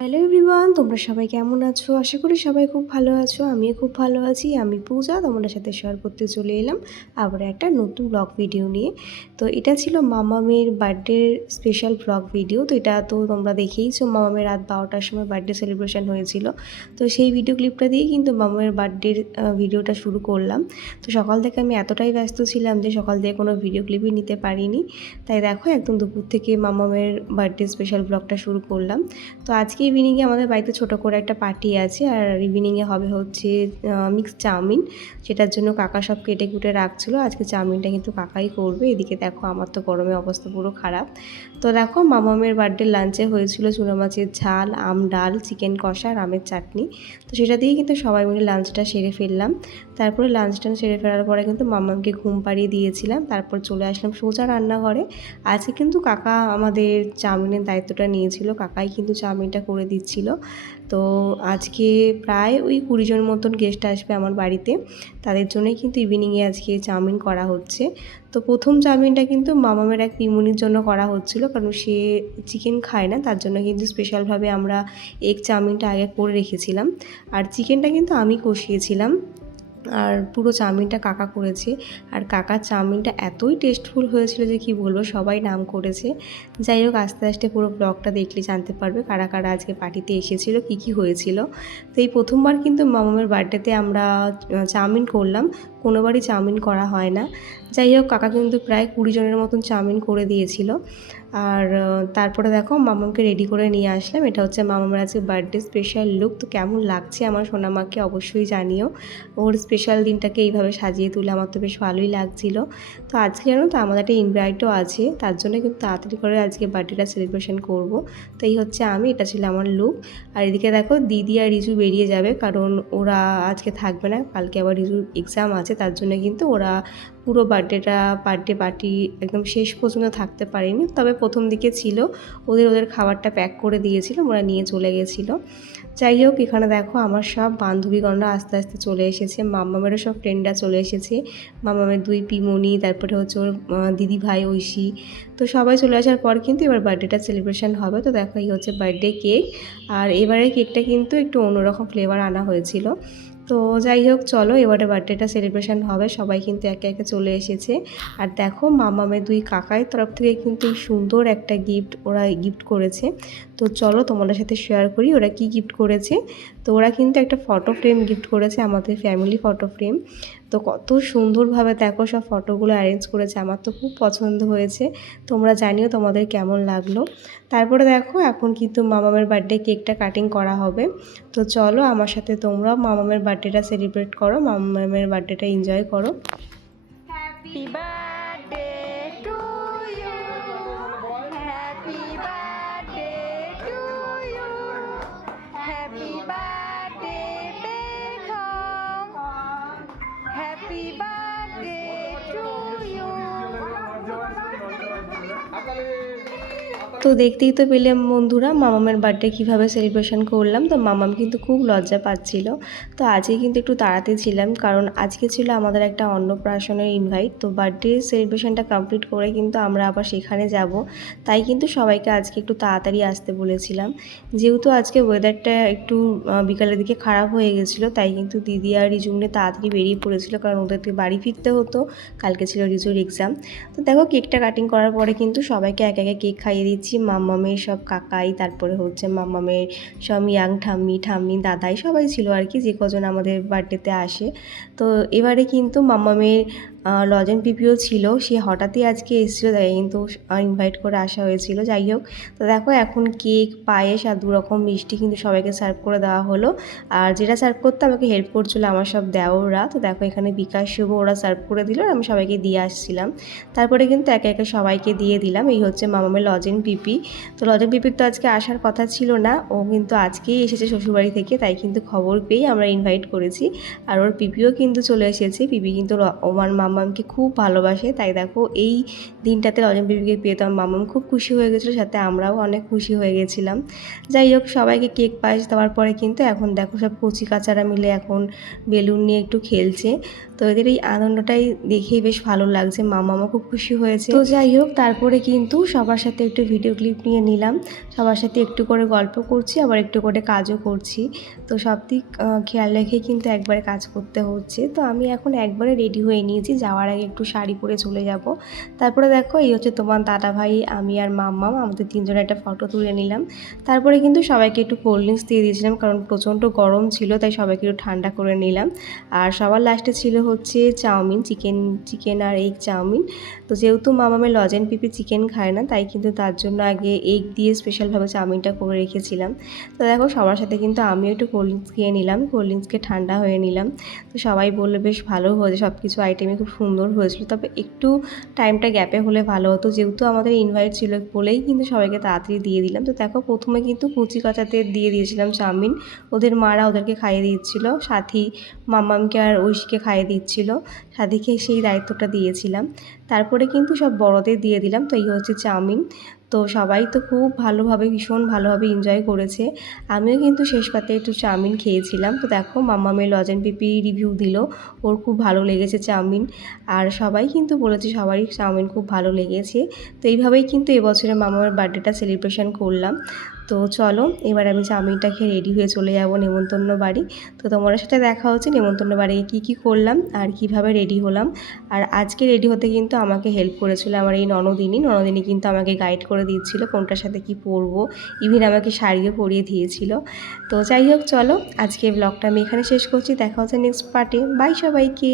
Hello everyone, তোমরা সবাই কেমন আছো? আশা করি সবাই খুব ভালো আছো। আমিও খুব ভালো আছি। আমি পূজা, তোমাদের সাথে শেয়ার করতে চলে এলাম আবার একটা নতুন ব্লগ ভিডিও নিয়ে। তো এটা ছিল মামামের বার্থডের স্পেশাল ব্লগ ভিডিও। তো এটা তো তোমরা দেখেইছো, মামামের রাত 12টার সময় বার্থডে সেলিব্রেশন হয়েছিল। তো সেই ভিডিও ক্লিপটা দিয়েই কিন্তু মামামের বার্থডের ভিডিওটা শুরু করলাম। তো সকাল থেকে আমি এতটাই ব্যস্ত ছিলাম যে সকাল থেকে কোনো ভিডিও ক্লিপই নিতে পারিনি। তাই দেখো একদম দুপুর থেকে মামামের বার্থডে স্পেশাল ব্লগটা শুরু করলাম। তো আজকে ইভিনিংয়ে আমাদের বাড়িতে ছোট করে একটা পার্টি আছে, আর ইভিনিংয়ে হবে হচ্ছে মিক্স চাউমিন, যেটার জন্য কাকা সব কেটে কুটে রাখছিলো। আজকে চাউমিনটা কিন্তু কাকাই করবে। এদিকে দেখো আমার তো গরমে অবস্থা পুরো খারাপ। তো দেখো মামামের বার্থডে লাঞ্চে হয়েছিল চুনো মাছের ঝাল, আম ডাল, চিকেন কষা আর আমের চাটনি। তো সেটা দিয়েই কিন্তু সবাই মিলে লাঞ্চটা সেরে ফেললাম। তারপরে লাঞ্চটা সেরে ফেলার পরে কিন্তু মামামকে ঘুম পাড়িয়ে দিয়েছিলাম। তারপর চলে আসলাম সোজা রান্নাঘরে। আজকে কিন্তু কাকা আমাদের চাউমিনের দায়িত্বটা নিয়েছিল, কাকাই কিন্তু চাউমিনটা করে দিচ্ছিল। তো আজকে প্রায় ওই 20 জন মতন গেস্ট আসবে আমার বাড়িতে, তাদের জন্যই কিন্তু ইভিনিংয়ে আজকে চাউমিন করা হচ্ছে। তো প্রথম চাউমিনটা কিন্তু মামামের এক পিমুনির জন্য করা হচ্ছিল, কারণ সে চিকেন খায় না, তার জন্য কিন্তু স্পেশালভাবে আমরা এগ চাউমিনটা আগে করে রেখেছিলাম। আর চিকেনটা কিন্তু আমি কষিয়েছিলাম, আর পুরো চাউমিনটা কাকা করেছে। আর কাকার চাউমিনটা এতই টেস্টফুল হয়েছিল যে কি বলবো, সবাই নাম করেছে। যাই হোক, আস্তে আস্তে পুরো ব্লগটা দেখলে জানতে পারবে কারা কারা আজকে পার্টিতে এসেছিলো, কি হয়েছিল। তো এই প্রথমবার কিন্তু মামামের বার্থডেতে আমরা চাউমিন করলাম, কোনোবারই চাউমিন করা হয় না। যাই হোক, কাকা কিন্তু প্রায় 20 জনের মতন চাউমিন করে দিয়েছিল। আর তারপরে দেখো মামামকে রেডি করে নিয়ে আসলাম। এটা হচ্ছে মামামের আজকে বার্থডে স্পেশাল লুক। তো কেমন লাগছে আমার সোনামাকে অবশ্যই জানিও। ওর স্পেশাল দিনটাকে এইভাবে সাজিয়ে তুলে আমার তো বেশ ভালোই লাগছিল। তো আজকে জানো তো আমাদের একটা ইনভাইটও আছে, তার জন্য কিন্তু তাড়াতাড়ি করে আজকে বার্থডেটা সেলিব্রেশন করব। তো এই হচ্ছে আমি, এটা ছিল আমার লুক। আর এদিকে দেখো দিদি আর রিজু বেরিয়ে যাবে, কারণ ওরা আজকে থাকবে না, কালকে আবার রিজুর এক্সাম আছে, তার জন্য কিন্তু ওরা পুরো বার্থডে পার্টি একদম শেষ পর্যন্ত থাকতে পারেনি। তবে প্রথম দিকে ছিল, ওদের খাবারটা প্যাক করে দিয়েছিল, ওরা নিয়ে চলে গেছিলো। যাই হোক, এখানে দেখো আমার সব বান্ধবীগণরা আস্তে আস্তে চলে এসেছে, মামামেরও সব ফ্রেন্ডরা চলে এসেছে, মামামের 2 পিমনি, তারপরে হচ্ছে ওর দিদি ভাই ঐশী। তো সবাই চলে আসার পর কিন্তু এবার বার্থডেটা সেলিব্রেশন হবে। তো দেখো এই হচ্ছে বার্থডে কেক, আর এবারে কেকটা কিন্তু একটু অন্যরকম ফ্লেভার আনা হয়েছিল। তো যাই হোক, চলো এবারে বার্থডেটা সেলিব্রেশন হবে। সবাই কিন্তু একে একে চলে এসেছে। আর দেখো মামামের 2 কাকায়ের তরফ থেকে কিন্তু সুন্দর একটা গিফট ওরা গিফট করেছে। তো চলো তোমাদের সাথে শেয়ার করি ওরা কি গিফট করেছে। তো ওরা কিন্তু একটা ফটো ফ্রেম গিফট করেছে, আমাদের ফ্যামিলি ফটো ফ্রেম। তো কত সুন্দরভাবে দেখো সব ফটোগুলো অ্যারেঞ্জ করেছে, আমার তো খুব পছন্দ হয়েছে। তোমরা জানিও তোমাদের কেমন লাগলো। তারপরে দেখো এখন কিন্তু মামামের বার্থডে কেকটা কাটিং করা হবে। তো চলো আমার সাথে তোমরাও মামামের বার্থডেটা সেলিব্রেট করো, মামামের বার্থডেটা এনজয় করো। Happy birthday to you, happy birthday to you, happy birthday Begum, happy birthday to you. তো দেখতেই তো পেলাম বন্ধুরা মামামের বার্থডে কীভাবে সেলিব্রেশন করলাম। তো মামাম কিন্তু খুব লজ্জা পাচ্ছিল। তো আজকে কিন্তু একটু তাড়াতাড়ি ছিলাম, কারণ আজকে ছিল আমাদের একটা অন্নপ্রাশনের ইনভাইট। তো বার্থডে সেলিব্রেশনটা কমপ্লিট করে কিন্তু আমরা আবার সেখানে যাব, তাই কিন্তু সবাইকে আজকে একটু তাড়াতাড়ি আসতে বলেছিলাম। যেহেতু আজকে ওয়েদারটা একটু বিকালের দিকে খারাপ হয়ে গেছিলো, তাই কিন্তু দিদি আর রিজুমনে তাড়াতাড়ি বেরিয়ে পড়েছিল, কারণ ওদেরকে বাড়ি ফিরতে হতো, কালকে ছিল রিজুর এক্সাম। তো দেখো কেকটা কাটিং করার পরে কিন্তু সবাইকে একে একে কেক খাইয়ে দিচ্ছি। মামামের সব কাকাই, তারপরে হচ্ছে মামামের সব ইয়াং ঠাম্মি দাদাই সবাই ছিল আর কি, যে কজন আমাদের বার্থডেতে আসে। তো এবারে কিন্তু মামামের লজেন পিপিও ছিল, সে হঠাৎই আজকে এসেছিলো, তাই কিন্তু ইনভাইট করে আসা হয়েছিল। যাই হোক, তো দেখো এখন কেক, পায়েস আর 2 রকম মিষ্টি কিন্তু সবাইকে সার্ভ করে দেওয়া হলো। আর যেটা সার্ভ করতে আমাকে হেল্প করছিলো আমার সব দেওররা। তো দেখো এখানে বিকাশ, শুভ ওরা সার্ভ করে দিল, আর আমি সবাইকে দিয়ে আসছিলাম। তারপরে কিন্তু একে একে সবাইকে দিয়ে দিলাম। এই হচ্ছে মামামের লজেন পিপি। তো লজেন পিপির তো আজকে আসার কথা ছিল না, ও কিন্তু আজকেই এসেছে শ্বশুরবাড়ি থেকে, তাই কিন্তু খবর পেয়েই আমরা ইনভাইট করেছি। আর ওর পিপিও কিন্তু চলে এসেছে। পিপি কিন্তু আমার মামামকে খুব ভালোবাসে, তাই দেখো এই দিনটাতে লজেন বেবিকে পেয়ে তো আমার মামাম খুব খুশি হয়ে গেছিলো, সাথে আমরাও অনেক খুশি হয়ে গেছিলাম। যাই হোক, সবাইকে কেক পায়েস দেওয়ার পরে কিন্তু এখন দেখো সব কচি কাচারা মিলে এখন বেলুন নিয়ে একটু খেলছে। তো এদের এই আনন্দটাই দেখেই বেশ ভালো লাগছে, মামামও খুব খুশি হয়েছে। তো যাই হোক, তারপরে কিন্তু সবার সাথে একটু ভিডিও ক্লিপ নিয়ে নিলাম, সবার সাথে একটু করে গল্প করছি, আবার একটু করে কাজও করছি। তো সব দিক খেয়াল রেখে কিন্তু একবারে কাজ করতে হচ্ছে। তো আমি এখন একবারে রেডি হয়ে নিয়েছি, যাওয়ার আগে একটু শাড়ি পরে চলে যাব। তারপরে দেখো এই হচ্ছে তোমার দাদা ভাই, আমি আর মাম্মাম, আমাদের তিনজনে একটা ফটো তুলে নিলাম। তারপরে কিন্তু সবাইকে একটু কোল্ড ড্রিঙ্কস দিয়ে দিয়েছিলাম, কারণ প্রচণ্ড গরম ছিল, তাই সবাইকে একটু ঠান্ডা করে নিলাম। আর সবার লাস্টে ছিল হচ্ছে চাউমিন, চিকেন আর এগ চাউমিন। তো যেহেতু মামামের লজেন পিপি চিকেন খায় না, তাই কিন্তু তার জন্য আগে এগ দিয়ে স্পেশালভাবে চাউমিনটা করে রেখেছিলাম। তো দেখো সবার সাথে কিন্তু আমিও একটু কোল্ড ড্রিঙ্কস খেয়ে নিলাম, কোল্ড ড্রিঙ্কসকে ঠান্ডা হয়ে নিলাম। তো সবাই বললে বেশ ভালো হয়েছে, সব কিছু আইটেমই খুব সুন্দর হয়েছিল, তবে একটু টাইমটা গ্যাপে হলে ভালো হতো, যেহেতু আমাদের ইনভাইট ছিল বলেই কিন্তু সবাইকে তাড়াতাড়ি দিয়ে দিলাম। তো দেখো প্রথমে কিন্তু কুচি কাচাতে দিয়ে দিয়েছিলাম চাউমিন, ওদের মারা ওদেরকে খাইয়ে দিচ্ছিলো, সাথী মাম্মামকে আর ঐশীকে খাইয়ে দিচ্ছিলো, সাথীকে সেই দায়িত্বটা দিয়েছিলাম। তারপরে কিন্তু সব বড়দের দিয়ে দিলাম। তো এই হচ্ছে চাউমিন। তো সবাই তো খুব ভালোভাবে, ভীষণ ভালোভাবে এনজয় করেছে। আমিও কিন্তু শেষ পাতে একটু চাউমিন খেয়েছিলাম। তো দেখো মাম্মামের লজেন পিপি রিভিউ দিল, ওর খুব ভালো লেগেছে চাউমিন। আর সবাই কিন্তু বলেছে সবারই চাউমিন খুব ভালো লেগেছে। তো এইভাবেই কিন্তু এবছরে মামামের বার্থডেটা সেলিব্রেশন করলাম। তো চলো এবার আমি চাউমিনটা খেয়ে রেডি হয়ে চলে যাব নেমন্তন্ন বাড়ি। তো তোমাদের সাথে দেখা হচ্ছে নেমন্তন্ন বাড়ি কী করলাম আর কিভাবে রেডি হলাম। আর আজকে রেডি হতে কিন্তু আমাকে হেল্প করেছিল আমার এই ননদিনী কিন্তু আমাকে গাইড করে দিচ্ছিল কোনটার সাথে কি পরবো, ইভেন আমাকে শাড়িও পরিয়ে দিয়েছিল। তো যাই হোক, চলো আজকে ব্লগটা আমি এখানে শেষ করছি, দেখা হচ্ছে নেক্সট পার্টে। বাই সবাইকে।